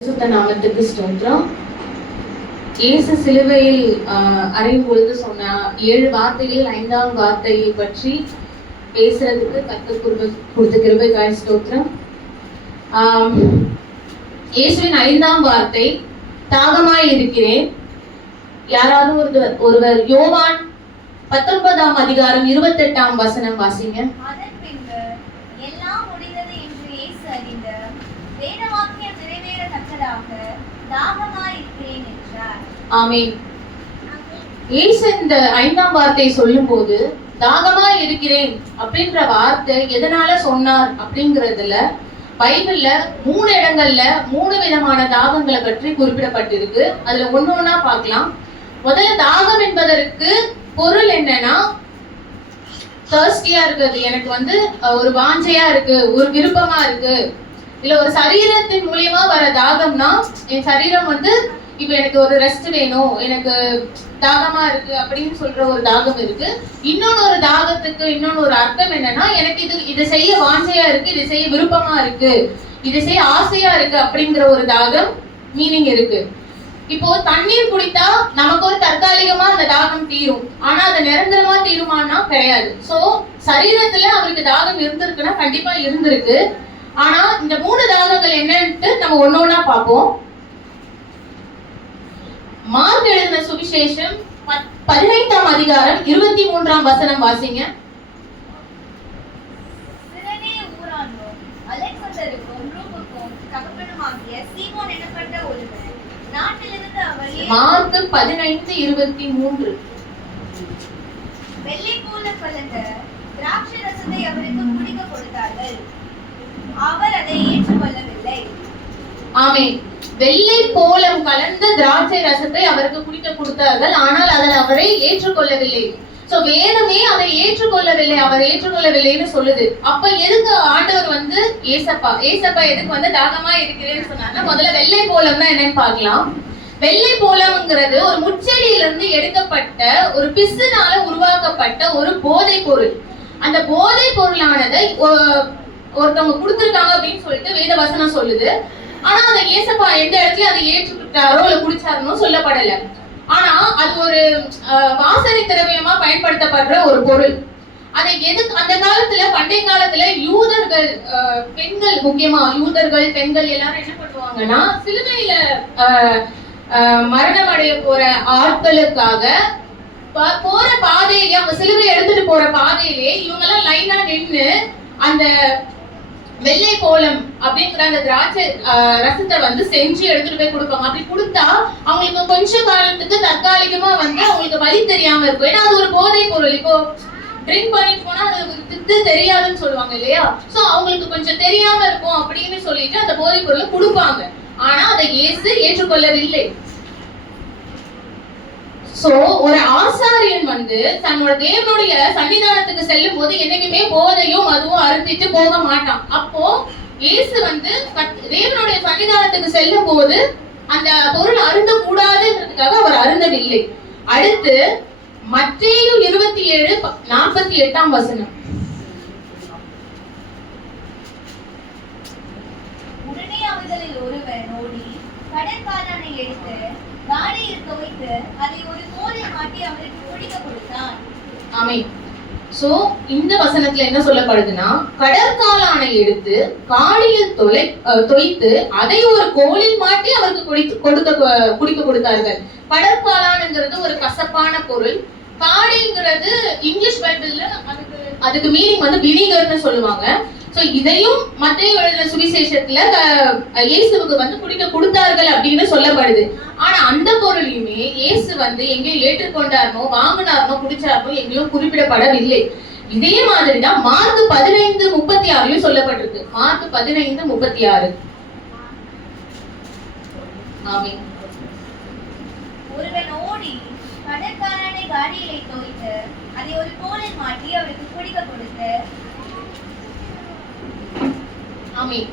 பரிசுத்த நாமத்துக்கு ஸ்தோத்திரம். இயேசு சிலுவையில் அறையும் பொழுது சொன்ன 7 வார்த்தைகளில் 5ஆம் வார்த்தையை பற்றி பேசுறதுக்கு கர்த்தர் கொடுத்த கிருபைக்காய் ஸ்தோத்திரம். இயேசுவின் 5ஆம் வார்த்தை, தாகமாய் இருக்கிறேன். யாராவது ஒருவர் யோவான் 19ஆம் அதிகாரம் 28ஆம் வசனம் வாசிங்க. ஆமென். இயேசு இந்த 5ஆம் வார்த்தையை சொல்லும் போது தாகமாய் இருக்கிறேன் அப்படின்ற வார்த்தை எதனால சொன்னார் அப்படிங்கறதுல பைபிள்ல 3 இடங்கள்ல 3 விதமான தாகங்களை பற்றி குறிப்பிடப்பட்டிருக்கு. அதுல ஒண்ணா பார்க்கலாம். முதல்ல தாகம் என்பதற்கு பொருள் என்னன்னா, தர்ஸ்டியா இருக்குது, எனக்கு ஒரு வாஞ்சையா இருக்கு, ஒரு விருப்பமா இருக்கு, இல்ல ஒரு சரீரத்தின் மூலியமா வர தாகம்னா என் சரீரம் இப்ப எனக்கு ஒரு ரெஸ்ட் வேணும், எனக்கு தாகமா இருக்கு அப்படின்னு சொல்ற ஒரு தாகம் இருக்கு. இன்னொன்னு ஒரு தாகத்துக்கு இன்னொன்னு ஒரு அர்த்தம் என்னன்னா, எனக்கு இது செய்ய வாஞ்சையா இருக்கு, இது செய்ய விருப்பமா இருக்கு, இது செய்ய ஆசையா இருக்கு அப்படிங்கிற ஒரு தாகம் மீனிங் இருக்கு. இப்போ தண்ணீர் குடித்தா நமக்கு ஒரு தற்காலிகமா அந்த தாகம் தீரும், ஆனா அது நிரந்தரமா தீருமானா கிடையாது. சோ சரீரத்துல அவருக்கு தாகம் இருந்திருக்குன்னா கண்டிப்பா இருந்திருக்கு. ஆனா இந்த 3 தாகங்கள் என்னன்னு நம்ம ஒன்னொன்னா பார்ப்போம். மார்க் எழுதின சுவிசேஷம் 15ஆம் அதிகாரம் 23ஆம் வசனம் வாசிங்க. மார்க் 15:23. வெள்ளை போல கலந்த திராட்சை ரசத்தை அவருக்கு குடிக்க கொடுத்தார்கள், அவர் அதை ஏற்றுக்கொள்ளவில்லை. ஆமென். வெள்ளை போலம் கலந்த திராட்சை ரசத்தை அவருக்கு குடிக்க கொடுத்தார்கள், ஆனால் அதை அவரை ஏற்றுக்கொள்ளவில்லை. சோ வேதமே அதை ஏற்றுக்கொள்ளவில்லை, அவர் ஏற்றுக்கொள்ளவில்லைன்னு சொல்லுது. அப்ப எதுக்கு ஆண்டவர் ஏசப்பா எதுக்கு தாகமா இருக்கிறேன்னு சொன்னாங்க? முதல்ல வெள்ளை போலம்னா என்னன்னு பார்க்கலாம். வெள்ளை போலம்ங்கிறது ஒரு முச்செடியில இருந்து எடுக்கப்பட்ட ஒரு பிசுனால உருவாக்கப்பட்ட ஒரு போதை பொருள். அந்த போதை பொருளானதை ஒருத்தவங்க கொடுத்திருக்காங்க அப்படின்னு சொல்லிட்டு வேத வசனம் சொல்லுது. ஆனா அந்த ஏசப்பா எந்த இடத்துல அதை ஏற்றுக்கிட்டாரோ இல்ல குடிச்சாருன்னு சொல்லப்படல. ஆனா அது ஒரு வாசனை திரவியமா பயன்படுத்தப்படுற ஒரு பொருள். அதை எதுக்கு அந்த காலத்துல, பண்டைய காலத்துல யூதர்கள் பெண்கள், முக்கியமா யூதர்கள் பெண்கள் எல்லாரும் என்ன பண்ணுவாங்கன்னா, சிலுவையில மரணம் அடைய போற ஆட்களுக்காக போற பாதையிலே, அவங்க சிலுவை எடுத்துட்டு போற பாதையிலே இவங்க எல்லாம் லைனா நின்று அந்த வெள்ளை போலம் அப்படிங்கிற அந்த திராட்சை ரசத்தை செஞ்சு எடுத்துட்டு போய் கொடுப்பாங்க. அப்படி கொடுத்தா அவங்களுக்கு கொஞ்ச காலத்துக்கு தற்காலிகமா அவங்களுக்கு வலி தெரியாம இருக்கும். ஏன்னா அது ஒரு போதை பொருள். இப்போ ட்ரிங்க் பண்ணிட்டு போனா அது தெரியாதுன்னு சொல்லுவாங்க இல்லையா? சோ அவங்களுக்கு கொஞ்சம் தெரியாம இருக்கும் அப்படின்னு சொல்லிட்டு அந்த போதை பொருளை கொடுப்பாங்க. ஆனா அதை இயேசு ஏற்றுக்கொள்ளவில்லை. சோ ஒரு ஆசாரியன் தன்னோட தேவனுடைய சன்னிதானத்துக்கு செல்லும் போது என்னைக்குமே போதையும் அதுவும் அருந்திட்டு போக மாட்டான். அப்போ இயேசு தேவனுடைய சன்னிதானத்துக்கு செல்லும் போது அந்த பொருள் அருந்த கூடாதுன்றதுக்காக அவர் அருந்தவில்லை. அடுத்து மத்தேயு 27:48ஆம் வசனம். உடனே அவர்களில் ஒருவன் ஓடி கடற்காரனை எடுத்து காடியில் துவைத்து அதை ஒரு கோலில் மாட்டி அவருக்கு குடிக்க கொடுத்தான். ஆமென். சோ இந்த வசனத்துல என்ன சொல்லப்படுதுன்னா, கடற்காலானை எடுத்து காடியில் தோய்த்து அதை ஒரு கோலில் மாட்டி அவருக்கு குடிக்க கொடுத்தார்கள். கடற்காலான்ங்கிறது ஒரு கசப்பான பொருள். காடிங்கிறது இங்கிலீஷ் பைபிள்ல அதுக்கு மீனிங் வினிகர்னு சொல்லுவாங்க. சோ இதையும் மத்தேயு எழுதின சுவிசேஷத்துல இயேசுவுக்கு குடிக்க கொடுத்தார்கள் அப்படின்னு சொல்லப்படுது. ஆனா அந்த பொருளையுமே இயேசு எங்கேயும் ஏற்றுக்கொண்டாரோ வாங்கினாரோ குடிச்சாரோ எங்கேயும் குறிப்பிடப்படவில்லை. இதே மாதிரிதான் மார்க் 15:36 சொல்லப்பட்டிருக்கு. மார்க் 15:36. ஆமென். ஒருவன் ஓடி கடற்காரனை காடியிலே தோய்த்து அதை ஒரு கோலில் மாட்டி அவருக்கு குடிக்க கொடுத்து. ஆமென்.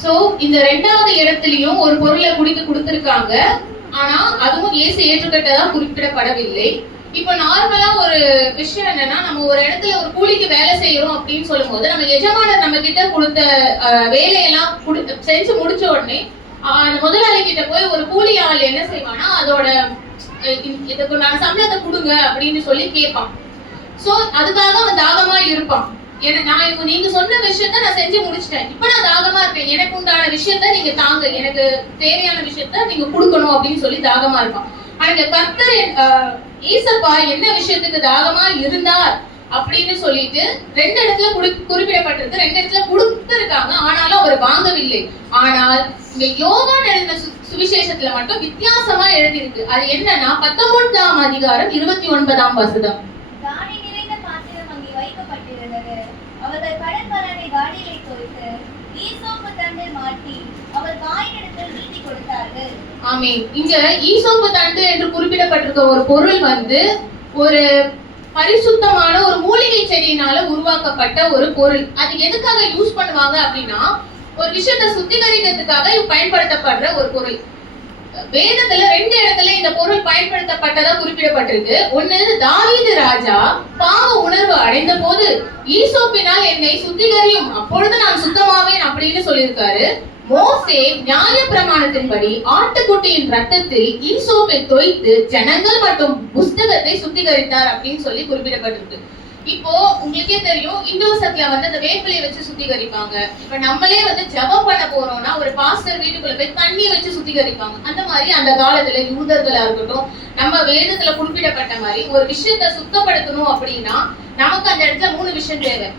சோ இந்த 2வது இடத்திலையும் ஒரு பொருளை குடிக்க கொடுத்திருக்காங்க. ஆனா அதுவும் இயேசு ஏற்றுக்கொண்டதா குறிப்பிடப்படவில்லை. இப்ப நார்மலா ஒரு விஷயம் என்னன்னா, நம்ம ஒரு இடத்துல ஒரு கூலிக்கு வேலை செய்யறோம் அப்படின்னு சொல்லும் போது நம்ம எஜமானர் நம்ம கிட்ட கொடுத்த வேலையெல்லாம் செஞ்சு முடிச்ச உடனே அந்த முதலாளி கிட்ட போய் ஒரு கூலி ஆள் என்ன செய்வானா, அதோட இதுக்கு நான் சம்பளத்தை கொடுங்க அப்படின்னு சொல்லி கேட்பான். சோ அதுக்காக அவன் தாகமா இருப்பான். நான் நீங்க சொன்ன விஷயத்த நான் செஞ்சு முடிச்சிட்டேன், இப்ப நான் தாகமா இருக்கேன், எனக்கு உண்டான விஷயத்த நீங்க தாங்க, எனக்கு தேவையான விஷயத்த நீங்க கொடுக்கணும் அப்படின்னு சொல்லி தாகமா இருப்பான். ஆனா கர்த்தர் ஈசப்பா என்ன விஷயத்துக்கு தாகமா இருந்தார் அப்படின்னு சொல்லிட்டு 2 இடத்துல குறிப்பிடப்பட்டிருக்கு. 2 இடத்துல கொடுத்திருக்காங்க, ஆனாலும் அவர் வாங்கவில்லை. ஆனால் இங்க யோவான் எழுதின சுவிசேஷத்துல மட்டும் வித்தியாசமா எழுதியிருக்கு. அது என்னன்னா 19ஆம் அதிகாரம் 29ஆம் வசனம். தானே நிறைந்த பாத்திரம் அங்கே வைக்கப்பட்டிருந்தது. அவர்கள் கடற்கரை காடியை தோய்த்து ஈசோப்பு தண்டில் மாட்டி அவர் வாயினிடத்தில் நீட்டி கொடுத்தார்கள். ஆமென். இங்க ஈசோப்பு தண்டு என்று குறிப்பிடப்பட்டிருக்க ஒரு பொருள் ஒரு பரிசுத்தமான ஒரு மூலிகை செடியினால உருவாக்கப்பட்ட ஒரு பொருள். அது எதுக்காக யூஸ் பண்ணுவாங்க அப்படின்னா, ஒரு விஷயத்தை சுத்திகரிக்கிறதுக்காக பயன்படுத்தப்படுற ஒரு பொருள். வேதத்துல 2 இடத்துல இந்த பொருள் பயன்படுத்தப்பட்டதா குறிப்பிடப்பட்டிருக்கு. ஒண்ணு, தாவீது ராஜா பாவ உணர்வு அடைந்த போது ஈசோப்பினால் என்னை சுத்திகரியும், அப்பொழுது நான் சுத்தமாவேன் அப்படின்னு சொல்லியிருக்காரு. மோசே நியாய பிரமாணத்தின்படி ஆட்டுக்குட்டியின் ரத்தத்தில் ஈசோப்பை தோய்த்து ஜனங்கள் மற்றும் புஸ்தகத்தை சுத்திகரித்தார் அப்படின்னு சொல்லி குறிப்பிடப்பட்டிருக்கு. இப்போ உங்களுக்கே தெரியும், இந்துசத்துல அந்த வேப்பிலையை வச்சு சுத்திகரிப்பாங்க. இப்ப நம்மளே ஜெபம் பண்ண போறோம்னா ஒரு பாஸ்டர் வீட்டுக்குள்ள போய் தண்ணி வச்சு சுத்திகரிப்பாங்க. அந்த மாதிரி அந்த காலத்துல யூதர்களா இருக்கட்டும், நம்ம வேதத்துல குறிப்பிடப்பட்ட மாதிரி ஒரு விஷயத்த சுத்தப்படுத்தணும் அப்படின்னா நமக்கு அந்த இடத்துல 3 விஷயம் தேவை.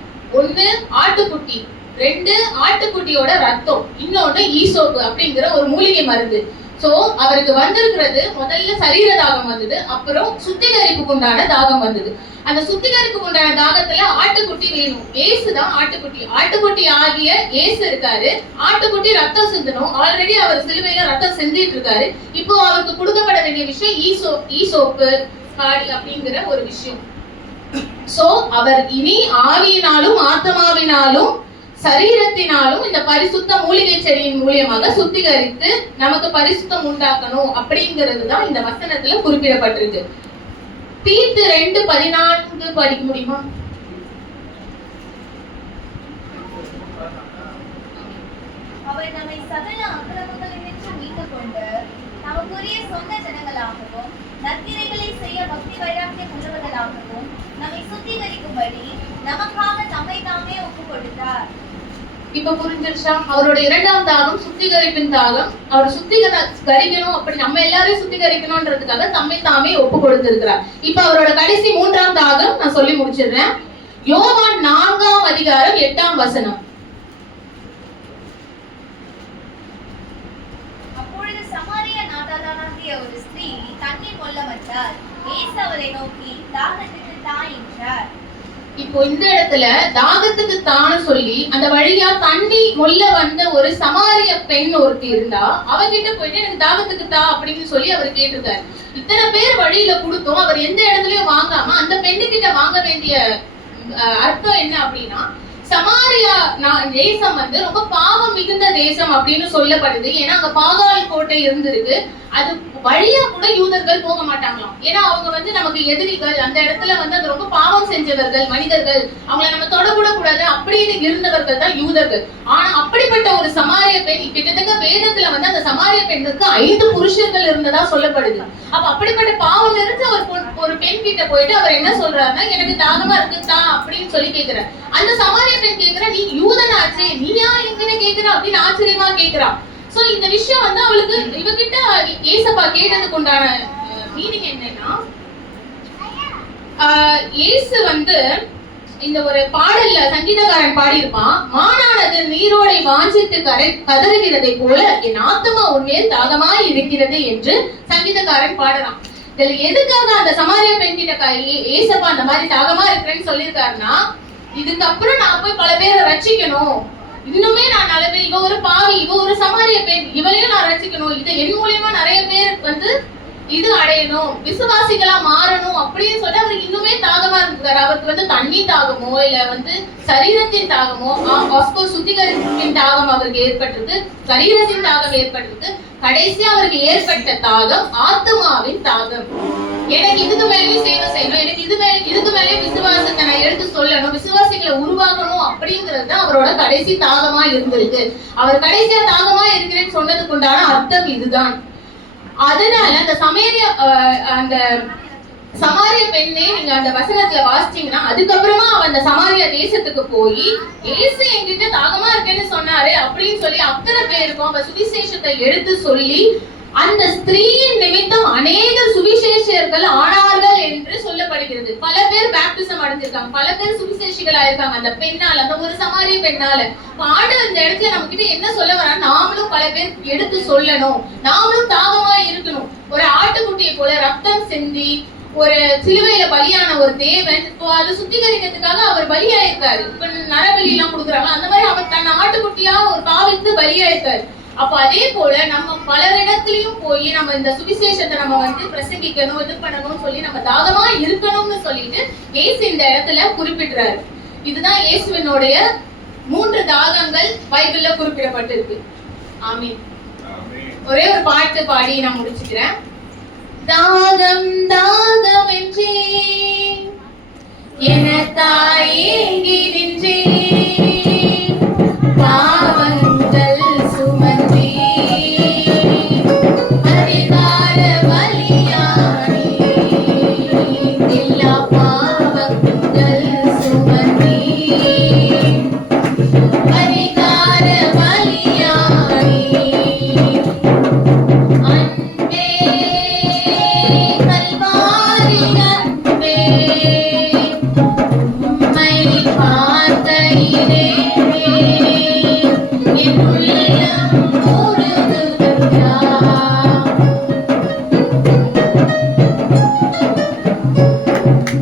1 ஆட்டுக்குட்டி, 2 ஆட்டுக்குட்டியோட ரத்தம், இன்னொன்னு ஈசோப்பு அப்படிங்கிற ஒரு மூலிகை மருந்து. சோ அவருக்கு வந்திருக்கிறது முதல்ல சரீர தாகம் வந்தது, அப்புறம் சுத்திகரிப்புக்கு உண்டான தாகம் வந்தது. அந்த சுத்திகரிப்புக்கு உண்டான தாகத்துல ஆட்டுக்குட்டி வேணும். ஏசுதான் ஆட்டுக்குட்டி. ஆட்டுக்குட்டி ஆகிய ஏசு இருக்காரு. ஆட்டுக்குட்டி ரத்தம் சிந்தணும். ஆல்ரெடி அவர் சிலுவையில ரத்தம் சிந்திட்டு இருக்காரு. இப்போ அவருக்கு கொடுக்கப்பட வேண்டிய விஷயம் ஈசோப்பு காடி அப்படிங்கிற ஒரு விஷயம். சோ அவர் இனி ஆவியினாலும் ஆத்மாவினாலும் சரீரத்தினாலும் இந்த பரிசுத்த மூலிகை செடியின் மூலியமாக சுத்திகரித்து நமக்கு பரிசுத்தம் உண்டாக்கணும் அப்படிங்கிறது தான் இந்த வசனத்துல குறிப்பிடப்பட்டிருக்கு. தீத்து 2:14 படிக்க முடியுமா? அவர் நம்மை சகல அக்கிரமங்களினின்று மீட்டுக் கொண்டு நமக்குரிய சொந்த ஜனங்களாகவும் நற்கிரைகளை செய்ய பக்தி வைராக்கியம் உள்ளவர்களாகவும் நம்மை சுத்திகரிக்கும்படி நமக்காக தம்மை தாமே ஒப்புக் கொடுத்தார். இப்ப புரிஞ்சிருச்சா? அவருடைய 2ஆம் தாகம் சுத்திகரிப்பின் தாகம். அவர் சுத்திகரிக்கணும், அப்படி நம்ம எல்லாரையும் சுத்திகரிக்கணும்ன்றதுக்காக தம்மை தாமே ஒப்பு கொடுத்திருக்கிறார். இப்ப அவரோட கடைசி 3ஆம் தாகம் நான் சொல்லி முடிச்சிடுறேன். யோவான் 4ஆம் அதிகாரம் 8ஆம் வசனம். அப்பொழுது சமாரிய நாட்டாளாகிய ஒரு ஸ்திரீ தண்ணீர் மொள்ள வந்தார். இயேசு அவரை நோக்கி, தாகத்துக்கு தா என்றார். இப்போ இந்த இடத்துல தாகத்துக்கு தான்னு சொல்லி அந்த வழியா தண்ணி மொல்ல வந்த ஒரு சமாரிய பெண் ஒருத்தி இருந்தா, அவகிட்ட போயிட்டு எனக்கு தாகத்துக்கு தா அப்படின்னு சொல்லி அவர் கேட்டிருக்காரு. இத்தனை பேர் வழியில கொடுத்தோம், அவர் எந்த இடத்துலயும் வாங்காம அந்த பெண்ணு கிட்ட வாங்க வேண்டிய அர்த்தம் என்ன அப்படின்னா, சமாரியா தேசம் ரொம்ப பாவம் மிகுந்த தேசம் அப்படின்னு சொல்லப்படுது. ஏன்னா அங்க பாகால் கோட்டை இருந்திருக்கு. அது வழியா கூட யூதர்கள் போக மாட்டாங்களாம். ஏன்னா அவங்க நமக்கு எதிரிகள். அந்த இடத்துல அது ரொம்ப பாவம் செஞ்சவர்கள் மனிதர்கள், அவங்களை நம்ம தொடக்கூட கூடாது அப்படின்னு இருந்தவர்கள் தான் யூதர்கள். ஆனா அப்படிப்பட்ட ஒரு சமாரிய பெண், கிட்டத்தட்ட வேதத்துல அந்த சமாரிய பெண்ணுக்கு 5 புருஷர்கள் இருந்ததா சொல்லப்படுது. அப்ப அப்படிப்பட்ட பாவம் இருந்த ஒரு பெண் கிட்ட போயிட்டு அவர் என்ன சொல்றாருன்னா, எனக்கு தாகமா இருக்குதா அப்படின்னு சொல்லி கேக்குறாரு. அந்த சமாரிய பெண் கேக்குற, நீ யூதனாச்சே, நீயா எங்கன்னு கேக்குற அப்படின்னு ஆச்சரியமா கேக்குறா. சோ இந்த விஷயம் அவளுக்கு இவகிட்ட ஏசப்பா கேட்டதுக்கு உண்டான மீனிங் என்னன்னா, ஏசு இந்த ஒரு பாடல்ல சங்கீதக்காரன் பாடியிருப்பான், மானானது நீரோடை வாஞ்சித்து கதறுகிறதை போல என் ஆத்மா உண்மையில் தாகமாய் இருக்கிறது என்று சங்கீதக்காரன் பாடுறான். இதுல எதுக்காக அந்த சமாரிய பெண் கிட்ட ஏசப்பா அந்த மாதிரி தாகமா இருக்கிறேன்னு சொல்லியிருக்காருன்னா, இதுக்கப்புறம் நான் போய் பல பேரை ரட்சிக்கணும், இன்னுமே நான் நல்லவே, இவ ஒரு பாவி, இவ ஒரு சமாரிய பெண், இவளையும் நான் ரட்சிக்கணும், இது என் மூலியமா நிறைய பேர் இது அடையணும், விசுவாசிகளா மாறணும் அப்படின்னு சொல்லி அவருக்கு இன்னுமே தாகமா இருக்காரு. அவருக்கு தண்ணி தாகமோ இல்ல சரீரத்தின் தாகமோ, சுத்திகரிப்பின் தாகம் அவருக்கு ஏற்பட்டிருக்கு, சரீரத்தின் தாகம் ஏற்பட்டிருக்கு. கடைசியா அவருக்கு ஏற்பட்ட தாகம் ஆத்மாவின் தாகம். எனக்கு இதுக்கு மேலேயும் சேவை செய்யணும், எனக்கு இதுக்கு மேலே விசுவாசத்தை நான் எடுத்து சொல்லணும், விசுவாசிகளை உருவாக்கணும் அப்படிங்கிறது தான் அவரோட கடைசி தாகமா இருந்திருக்கு. அவர் கடைசியா தாகமா இருக்கிறேன்னு சொன்னதுக்கு உண்டான அர்த்தம் இதுதான். அதனால அந்த சமாரிய பெண்ணே நீங்க அந்த வசனத்துல வாசிச்சீங்கன்னா, அதுக்கப்புறமா அவன் அந்த சமாரிய தேசத்துக்கு போய் இயேசு என்கிட்ட தாகமா இருக்கேன்னு சொன்னாரு அப்படின்னு சொல்லி அத்தனை பேருக்கும் அவ சுவிசேஷத்தை எடுத்து சொல்லி அந்த ஸ்திரீயின் நிமித்தம் அநேக சுவிசேஷர்கள் ஆனார்கள் என்று சொல்லப்படுகிறது. பல பேர் பேப்டிசம் அடைஞ்சிருக்காங்க, பல பேர் சுவிசேஷிகள் ஆயிருக்காங்க அந்த பெண்ணால, அந்த ஒரு சமாரிய பெண்ணால. ஆண்டவர் இந்த இடத்துல நம்ம கிட்ட என்ன சொல்ல வர, நாமளும் பல பேர் எடுத்து சொல்லணும், நாமளும் தாகமா இருக்கணும். ஒரு ஆட்டுக்குட்டியை போல ரத்தம் சிந்தி ஒரு சிலுவையில பலியான ஒரு தேவன் இப்போ அதை சுத்திகரிக்கிறதுக்காக அவர் பலியாயிருக்காரு. இப்ப நரபலி எல்லாம் கொடுக்குறாங்க, அந்த மாதிரி அவர் தன் ஆட்டுக்குட்டியா ஒரு பாவித்து பலியாயிருக்காரு. அப்ப அதே போல நம்ம பலரிடத்திலையும் போய் நம்ம இந்த சுவிசேஷத்தை நம்ம பிரசங்கிக்கணும், இது பண்ணணும்னு சொல்லி நம்ம தாகமா இருக்கணும்னு சொல்லிட்டு இயேசு இந்த இடத்துல குறிப்பிடுறாரு. இதுதான் இயேசுவினுடைய 3 தாகங்கள் பைபிள்ல குறிப்பிடப்பட்டிருக்கு. ஆமீன். ஒரே ஒரு பாட்டு பாடி நான் முடிச்சுக்கிறேன். தாகம் தாகம் என்றே எனக்காய் ஏங்கி